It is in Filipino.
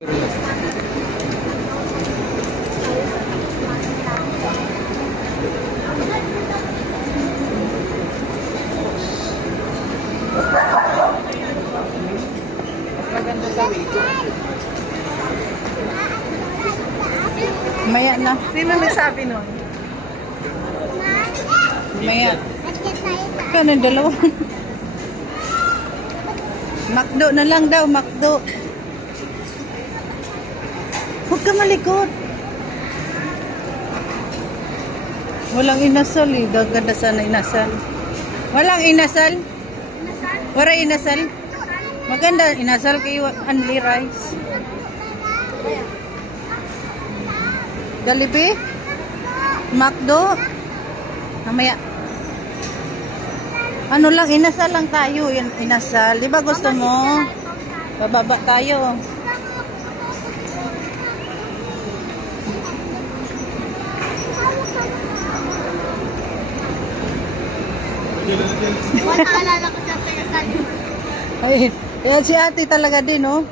Maganda sa video. Maya na. Sino nagsabi nun? Maya. Kano dalawa? Makdo na lang daw, makdo. Huwag ka malikot. Walang inasal eh. Gaganda sana inasal. Walang inasal? Wala inasal? Maganda inasal kayo only rice. Jollibee? Makdo? Mamaya. Ano lang, inasal lang tayo. Inasal. Di ba gusto mo? Bababa tayo. Wala alala ko dyan sa kasal. Ay, yan si ate talaga din, oh.